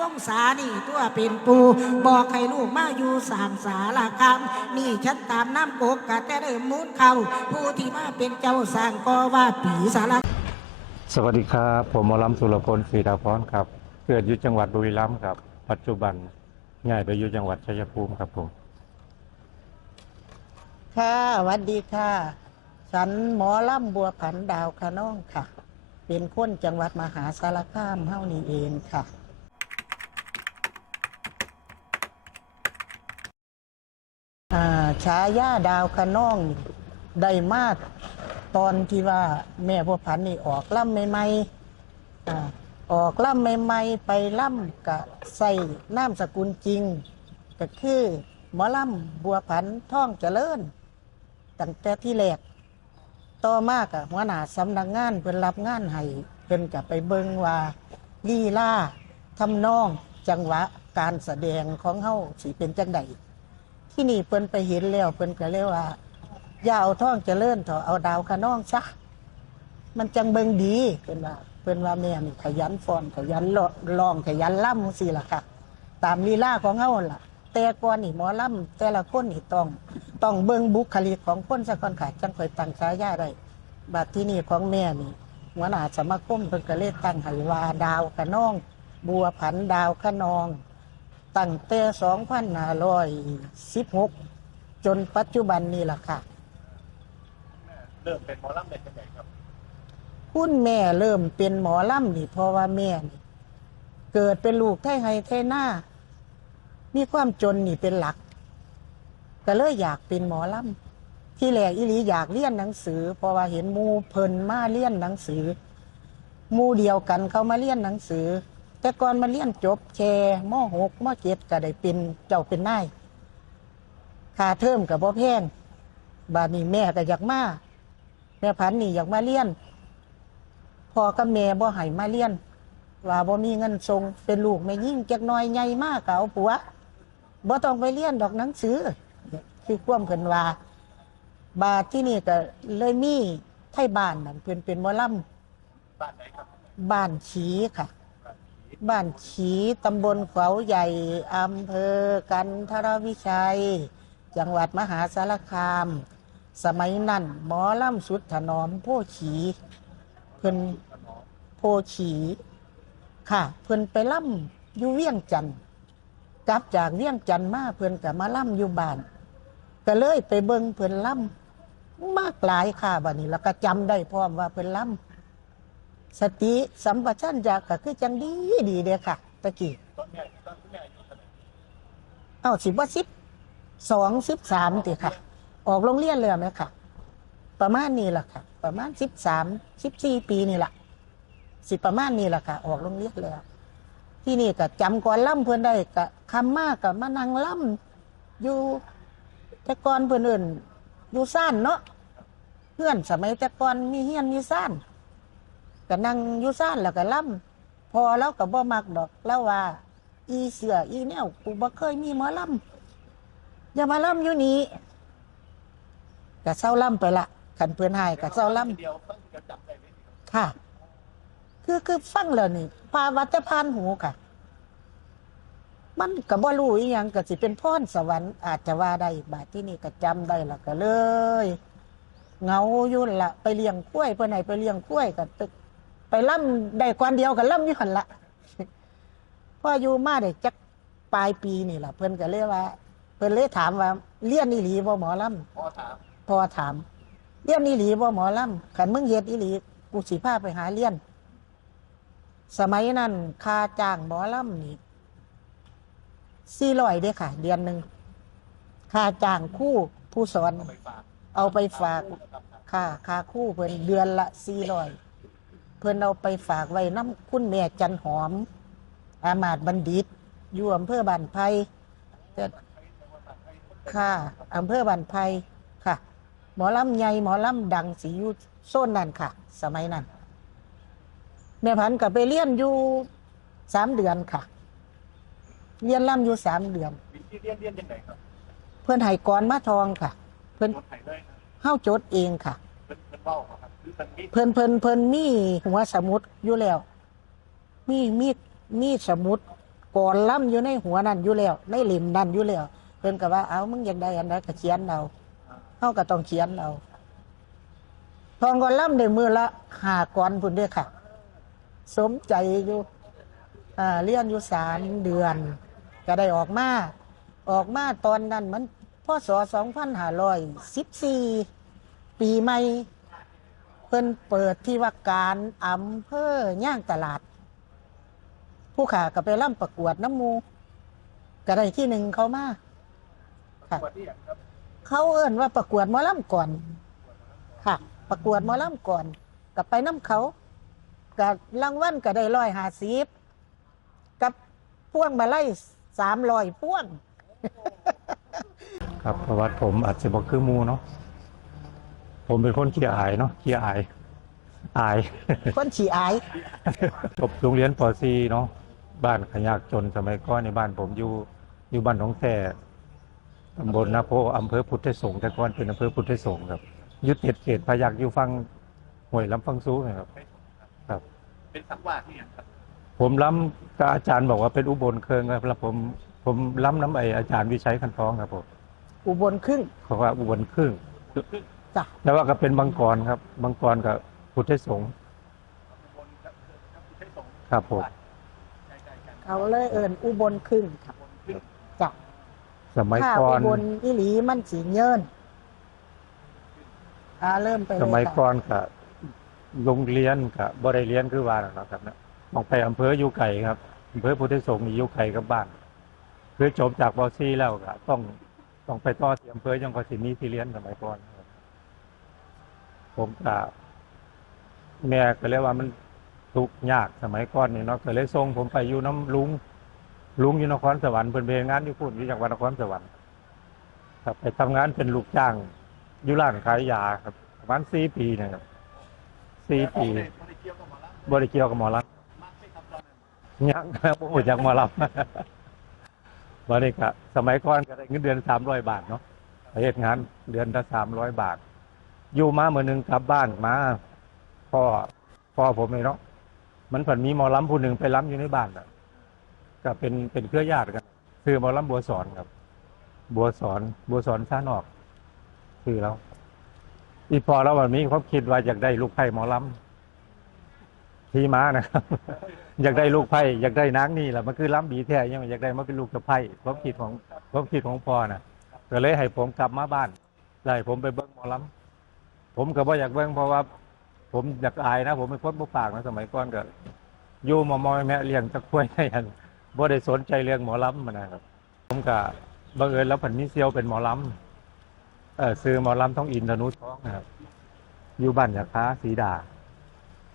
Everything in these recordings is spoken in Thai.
วงศานี่ตัวเป็นปูบอกให้ลูกมาอยู่สามสาลคำนี่ฉันตามน้ำกกกะแต่เดิมมุดเขาผู้ที่มาเป็นเจ้าสร้างก็ว่าปีสารสวัสดีครับ ผมหมอลำสุรพลศรีดาพรครับ เกิดอยู่จังหวัดบุรีรัมย์ครับ ปัจจุบันย้ายไปอยู่จังหวัดชัยภูมิครับผมค่ะสวัสดีค่ะฉันหมอล่ำบัวผันดาวคะน้องค่ะ เป็นคนจังหวัดมหาสารคามเฮานี่เองค่ะ อ่า ฉายาดาวคะน้องนี่ได้มาตอนที่ว่าแม่บัวผันนี่ออกล่ำใหม่ๆอ่าออกล่ำใหม่ๆไปล่ำกะใส่นามสกุลจริง ก็คือหมอล่ำบัวผันท่องเจริญตั้งแต่ที่แรกต่อมากอะหัวหน้าสำนักงานเพิ่นรับงานให้เพิ่นกับไปเบิงว่าลีลาทำนองจังหวะการแสดงของเฮาสิเป็นจังใด ที่นี่เพิ่นไปเห็นแล้วเพิ่นก็เลยว่า อย่าเอาท่องเจริญเถอะเอาดาวคะน้องซะมันจังเบิงดีเพิ่นว่าเพิ่นว่าแม่นี่ขยันฟ้อนขยันร้องขยันล่ำสิล่ะค่ะ ตามลีลาของเฮาล่ะ แต่ก่อนนี่หมอล่ำแต่ละคนนี่ต้องต้องเบิงบุคลิกของคนซะก่อนค่ะจังค่อยตั้งฉายาได้บัดที่นี่ของแม่นี่หัวหน้าสมาคมเพิ่นก็เลยตั้งให้ว่าดาวคะนอง บัวผันดาวคะนอง ตั้งแต่2516 จนปัจจุบันนี้ล่ะค่ะ เริ่มเป็นหมอลำเป็นยังไงครับ คุณแม่เริ่มเป็นหมอลำนี่เพราะว่าแม่นี่เกิดเป็นลูกไทยไฮไทยหน้า มีความจนนี่เป็นหลัก ก็เลยอยากเป็นหมอลำที่แรกอีหลีอยากเรียนหนังสือ เพราะว่าเห็นหมูเพิ่นมาเรียนหนังสือหมูเดียวกันเขามาเรียนหนังสือ แต่ก่อนมาเรียนจบแค่มหกมเจ็ดก็ได้เป็นเจ้าเป็นนายค่าเทอมกับพ่อแพงบาดนี้แม่ก็อยากมาแม่พันธุ์นี่อยากมาเรียนพ่อกับแม่บ่ให้มาเรียนว่าบ่มีเงินส่งเป็นลูกแม่ยิ่งจักหน้อยใหญ่มากก็เอาผัวบ่ต้องไปเรียนดอกหนังสือ คือความเพิ่นว่า บาทที่นี่ก็เลยมีไทบ้านนั่นเพิ่นเป็นหมอลบ้านไหนครับำบ้านฉีค่ะ บ้านฉีตำบลเขาใหญ่ อำเภอกันทรวิชัย จังหวัดมหาสารคาม สมัยนั้นหมอลำสุดถนอมโพฉีเพิ่นโพฉีค่ะ เพิ่นไปล่ำอยู่เวียงจันทน์กลับจากเวียงจันทน์มาเพิ่นก็มาล่ำอยู่บ้านก็เลยไปเบิ่งเพิ่นล่ำมากหลายค่ะบัดนี้แล้วก็จำได้พร้อมว่าเพิ่นล่ำ สติสัมปชัญญะก็คือจังดีดีเด้อค่ะตะกี้ตอนแม่ตอนคุณแม่อายุเอ้าสิบว่าสิบสองสิบสามติค่ะ ออกโรงเรียนเลยไหมค่ะ ประมาณนี้แหละค่ะ ประมาณสิบสามสิบสี่ปีนี่แหละสิประมาณนี้แหละค่ะ ออกโรงเรียนแล้วที่นี่ก็จำก่อนล่ำเพื่อนได้ก็คำมากกับมานั่งล่ำอยู่แต่ก่อนเพื่อนอื่นอยู่ซ่านเนาะเพื่อนสมัยแต่ก่อนมีเฮียนมีซ่าน ก็นั่งอยู่ซ่านแล้วก็ล่ำพอแล้วก็บ่มักดอกแล้วว่า อีเสืออีแนวกูบ่เคยมีหมอล่ำอย่ามาล่ำอยู่นี้ก็เศร้าล่ำไปละขันเพื่อนหายก็เศร้าล่ำค่ะ คือคือฟังแล้วนี่พาวัดจะพานหูค่ะ มันก็บ่รู้อีหยังก็สิเป็นพรสวรรค์อาจจะว่าได้บาดที่นี่ก็จำได้ละก็เลยเงาอยู่นั่นละไปเลี้ยงกล้วยเพื่อนไหนไปเลี้ยงกล้วยก็ไปไป ล่ำได้กวนเดียวกันล่ำอยู่หันละพออยู่มาได้จักปลายปีนี่แหละเพิ่นก็เลยว่า เพิ่นเลยถามว่าเลี้ยนอีหลีบ่หมอลพ่อถามำพอถามเลี้ยนอีหลีบ่หมอลำขันมึงเฮ็ดอีหลีกูสิพาไปหาเลี้ยน สมัยนั้นค่าจ้างหมอลำนี่สี่ร้อยเด้อค่ะ เดือนหนึ่งค่าจ้างคู่ผู้สอนไปฝากเอาไปฝาก ค่าค่าคู่เพิ่นเดือนละสี่ร้อยเพิ่นเอาไปฝากไว้น้ำคุณแม่จันหอม อามาตย์บัณฑิต อยู่อำเภอบ้านไผ่แต่ค่ะอำเภอบ้านไผ่ค่ะ หมอลำใหญ่หมอลำดังสีอยู่โซนนั่นค่ะ สมัยนั้นแม่พันธุ์ก็ไปเรียนอยู่สามเดือนค่ะเรียนลำอยู่สามเดือนวิธีเรียนเรียนยังไงครับ เพื่อนไห้กรมาทองค่ะ เพื่อนรถไถเลยนะเฮ้าโจทย์เองค่ะเป็นเป็นเบ้าครับคือมันมี เพิ่นเพิ่นเพิ่นมีหัวสมุดอยู่แล้ว มีมีมีสมุดก่อนล่ำอยู่ในหัวนั่นอยู่แล้วในเหลิมนั่นอยู่แล้วเพิ่นก็ว่าเอามึงอยากได้อันใดก็เขียนเอาเฮาก็ต้องเขียนเอาทองก่อนล่ำได้มือละหาก้อนพุ่นเด้อค่ะ สมใจอยู่อ่าเรียนอยู่สามเดือน ก็ได้ออกมาออกมาตอนนั้นมันพศ2514ปีใหม่ เพิ่นเปิดที่ว่าการอำเภอย่างตลาด ผู้ขาก็ไปร่ำประกวดน้ำหมูก็ได้ที่หนึ่งเขามาค่ะเขาเอิ่นว่าประกวดหมอลำก่อน ค่ะ ประกวดหมอลำก่อนกับไปน้ำเขากับรางวัลก็ได้ร้อยห้าสิบกับพ่วงมาไล่สามร้อยพ่วง ครับประวัติผมอาจจะบอกคือหมูเนาะ ผมเป็นคนขี้อายเนาะขี้อาย อาย คนฉี่อาย จบโรงเรียนป .4 เนาะบ้านขยากจนสมัยก่อนในบ้านผมอยู่อยู่บ้านหนองแท่ตำบลนาโพอำเภอพุทธสงฆ์แต่ก่อนเป็นอำเภอพุทธสงฆ์ครับอยุติดเขตพยักอยู่ฟังห้วยลำฟังซูนะครับ ครับ เป็นสังวาสเนี่ยครับผมล้ำกับอาจารย์บอกว่าเป็นอุบลเคิงครับแล้วผมผมล้ำน้ำไออาจารย์วิชัยคันท้องครับผมอุบลครึ่งเขาว่าอุบลครึ่ง จ้ะแล้วว่าก็เป็นบางกรครับบางกรกับพุทธสงฆ์บนกับกับผู้ใช้สงฆ์ครับผมใกล้ๆกันเขาเลยเอิ่นอุบลครึ่งค่ะบนขึ้นจ้ะสมัยถ้าก่ออุนบลอีหลีมันสีเยินอ่าเริ่มไปเลยสมัยค่ะก่อนกับโรงเรียนกับบริเรียนคือว่านะครับนะมองไปอำเภออยู่ไก่ครับอำเภอพุทธสงฆ์นี่อยู่ไก่กับบ้านคือจบจากบอซี่แล้วก็ต้องต้องไปต่อที่อำเภอยังพอสิมีที่เรียนสมัยก่อนครับ ผมกับแม่ก็เลยว่ามันทุกข์ยากสมัยก่อนนี่เนาะก็เลยส่งผมไปอยู่น้ำลุงลุงอยู่นครสวรรค์เป็นเพลงงานอยู่พุ่นอยู่จังหวัดนครสวรรค์ครับไปทำงานเป็นลูกจ้างอยู่ร้านขายยาครับประมาณสี่ปีเนะครับสี่ปีไม่ได้ไม่ได้เกี่ยวกับหมอลบริเกียวกับหมอลำมากไม่ทำตอนนั้นำยังครับผมจากหมอลำบริกะสมัยก่อนก็ได้เงินเดือนสามร้อยบาทเนาะไปเหตุงานเดือนละสามร้อยบาท อยู่มาเมื่อหนึงกลับบ้านมาพ่อพ่อผมเลยเนาะมันผันมีหมอลำผู้หนึ่งไปล้ำอยู่ในบ้านอะก็เป็นเป็นเครือญาติกันคือหมอลำบัวสอนครับ บัวสอน บัวสอนชานอก คือแล้วอีพอแล้ววันนี้เขาคิดว่าอยากได้ลูกไผ่หมอลำทีม้านะครับ อยากได้ลูกไผ่อยากได้นางนี่แหละมันคือล้ำดีแท้ยังอยากได้มาเป็นลูกสะไผ่ความคิดของความคิดของพ่อนะก็เลยให้ผมกลับมาบ้านไล่ผมไปเบิ้งหมอลำ ผมก็บ่อยากเบิ้งเพราะว่า ผมอยากอายนะ ผมเป็นคนบ่ปากนะสมัยก่อนก็อยู่มอมอยแม่เลี้ยงตะกล้วยให้อันบ่ได้สนใจเรื่องหมอลำมันะครับ ผมก็บังเอิญแล้วผันมีเซียวเป็นหมอลำเออซื้อหมอลำท้องอินทนุท้องนะครับอยู่บ้านยาค้าสีดา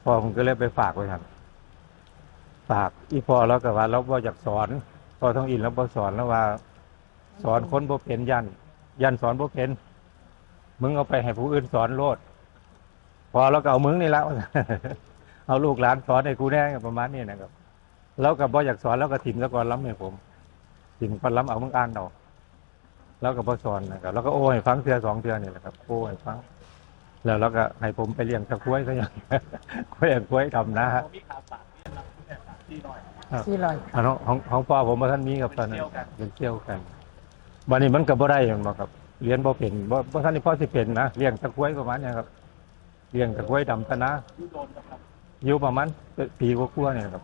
พอผมก็เลยไปฝากไว้ครับฝากอีพอแล้วก็ว่าเราบ่อยากสอนพอท้องอินแล้วบ่สอนแล้วว่า สอนคนบ่เป็นยันยันสอนบ่เป็น มึงเอาไปให้ผู้อื่นสอนโลด พอเราก็เอามึงนี่แล้ว เอาลูกหลานสอนให้กูแน่ประมาณนี้นะครับ แล้วก็บ่อยากสอนแล้วก็ถิ่มแล้วก่อนล้ำให้ผมถิ่มก่อนล้ำเอามึงอ่านเอาแล้วก็บ่สอนนะครับ แล้วก็โอ้ให้ฟังเทือสองเทือนี่แหละครับโอ้ให้ฟัง แล้วเราก็ให้ผมไปเลี้ยงตะกล้วยก็ยังกล้วยกล้วยทำนะฮะพอมีข่าวสารเนี่ยเราคุณแม่สามที่หน่อยที่ลอยอันของของของพ่อผมมาท่านมีกับตอนนั้นเป็นเที่ยวกันเป็นเที่ยวกันวันนี้มันก็บ่ได้หยังบ่ครับ เรียนบ่เป็นบ่บ่ท่านนี่พ่อสิเป็นนะเลี้ยงตะกล้วยประมาณเนี้ยครับเลี้ยงตะกล้วยดำตะนะยุบอยู่ประมาณปีกว่าๆเนี่ยครับ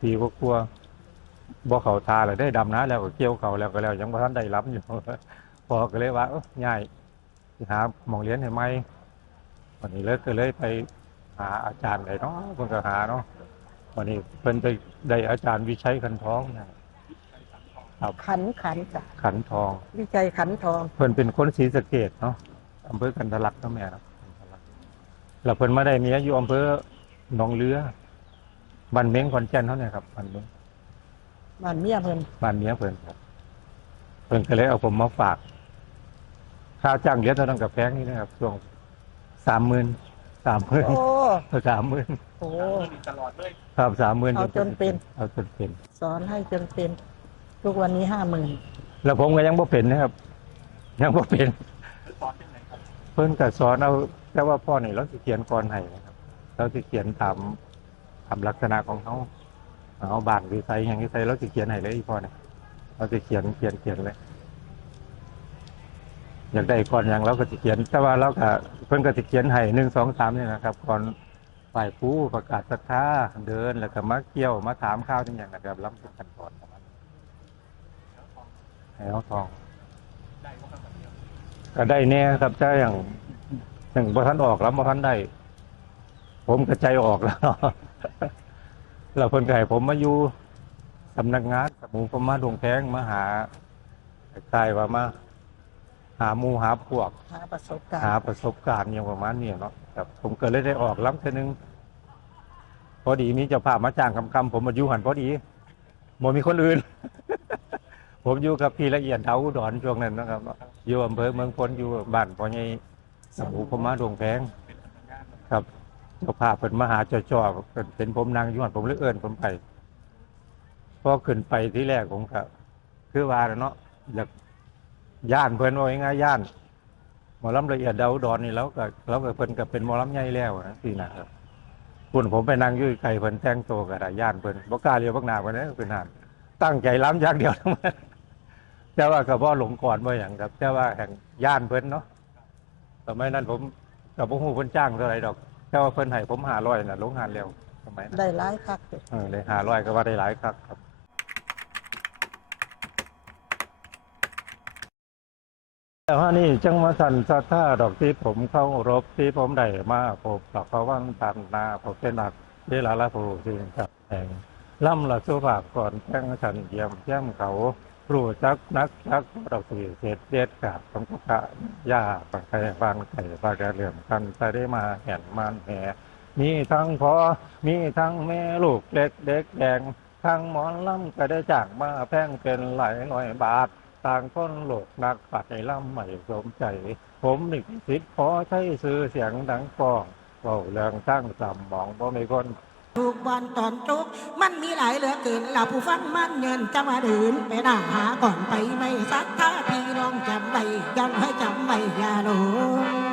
ปีกว่าๆบ่เขาทาเลยได้ดำนะแล้วก็เกี่ยวเขาแล้วก็แล้วยังบ่ทันได้รับอยู่พอก็เลยว่าเอ้ง่ายสิหาหมองเรียนให้ไหมวันนี้เลยก็เลยไปหาอาจารย์ไหนเนาะเพิ่นก็หาเนาะวันนี้เพิ่นไปได้อาจารย์วิชัยคันท้องนะ ครับ ขันขันจ้ะขันทอง วิจัยขันทอง เพิ่นเป็นคนศรีสะเกดเนาะอำเภอกันทะลักเนาะแม่ครับกันทะลักแล้วเพิ่นมาได้เมียอยู่อำเภอหนองเรือบ้านเม้งขอนแก่นเท่านี้ครับบ้านเม้งบ้านเมียเพิ่นบ้านเมียเพิ่นครับเพิ่นก็เลยเอาผมมาฝากค่าจ้างเลี้ยงเท่านั้นกับแพงนี่นะครับช่วงสามหมื่นสามหมื่นโอ้สามหมื่นโหมีตลอดเลยครับสามหมื่นเอาจนเป็น เอาจนเป็น สอนให้จนเป็น ทุกวันนี้ห้าหมื่นแล้วผมก็ยังบ่เป็นนะครับ ยังบ่เป็นสอเป็นเพิ่นก็สอนเอาแต่ว่าพ่อนี่เราสิเขียนก่อนให้นะครับ เราสิเขียนตามตามลักษณะของเขาเอาบางดีไซน์อย่างดีไซน์เราจะเขียนให้เลยอีพอเนี่ยเราจะเขียนเขียนเขียนเลยอยากได้ก่อนอย่างเราก็จะเขียน แต่ว่าเราก็เพิ่นก็จะเขียนให้หนึ่งสองสามนี่นะครับก่อนฝ่ายผู้ประกาศศรัทธาเดินแล้วก็มาเกี่ยวมาถามข้าวทั้งอย่างนะครับล้ำเป็นขั้นตอน ของมันให้เอาทองได้ก็แบบเดียวก็ได้แน่ครับถ้าอย่างหนึ่งพอท่านออกแล้วพอท่านได้ ผมกระใจออกแล้วเราเพิ่นไก่ผมมาอยู่สำนักงานหมูผมมาดวงแพงมาหาใกล้ว่ามา หาหมูหาพวก หาประสบการหาณ์ประสบการณ์อย่างประมาณนี้เนาะครับผมก็เลยได้ออกล้ำเทอนึงพอดีมีเจ้าภาพมาจ้างคำคำๆผมมาอยู่หันพอดีหมดมีคนอื่น ผมอยู่กับพี่ละเอียดเทาอุดรช่วงนั้นนะครับ อยู่อำเภอเมืองพลอยู่บ้านพอใหญ่สมุพมาดวงแพงครับเจ้าภาพเป็นมาหาเจ่อๆเพิ่นเป็นผมนางยู่นผมเลยเอิ้นผมไปพอขึ้นไปที่แรกผมก็คือว่านเนาะอยากย่านเพิ่นว่าง่ายย่านหมอลำละเอียดเดาดอนนี่แล้วก็แล้วก็เพิ่นก็เป็นหมอลำใหญ่แล้วนะสินะครับคุณผมไปนั่งยู่ไกลเพิ่นแต่งตัวก็ได้ย่านเพิ่นบ่กล้าเรียกบักหน้าเพิ่นเด้อเพิ่นหานตั้งใจล้ำยางเดียวทั้งนั้น แต่ว่าก็บ่หลงก่อนบ่หยังครับ แต่ว่าแห่งย่านเพิ่นเนาะสมัยนั้นผมก็บ่ฮู้เพิ่นจ้างเท่าไหร่ดอก แต่ว่าเพิ่นให้ผม500น่ะลงงานเร็วสมัยนั้นได้หลายคักเลยเออเลย500ก็ว่าได้หลายครับครับแต่ว่านี่จังมาสันสัทธาดอกที่ผมเข้ารบที่ผมได้มาพบกับพระวังตันนาผมเป็นอักเดลาลาภูสิงครับแห่งล่ำละสุภาพก่อนแจ้งฉันเยี่ยมแย้มเขา รู้จักนักจักดอกสีเศษเด็ดกาบของกุกะยาปังไก่บานไก่ปลากระเหลื่อมกันไปได้มาแห่นมานแห่มีทั้งพอมีทั้งแม่ลูกเล็กเด็กแดงทั้งหมอนล่ำก็ได้จากมาแพงเป็นหลายร้อยบาทต่างคนโลกนักปัดในล่ำใหม่สมใจ ผมหนี่งสิทธิ์ขอใช้ซื้อเสียงดังฟองเบาเรื่องตั้งสามมองบ่มีคน ทุกวันตอนจุกมันมีหลายเหลือเกินเราผู้ฟังมันเงินจะมาเดินไปหน้าหาก่อนไปไม่สักท่าพี่น้องจำไว้ยังให้จำไว้อย่าหลง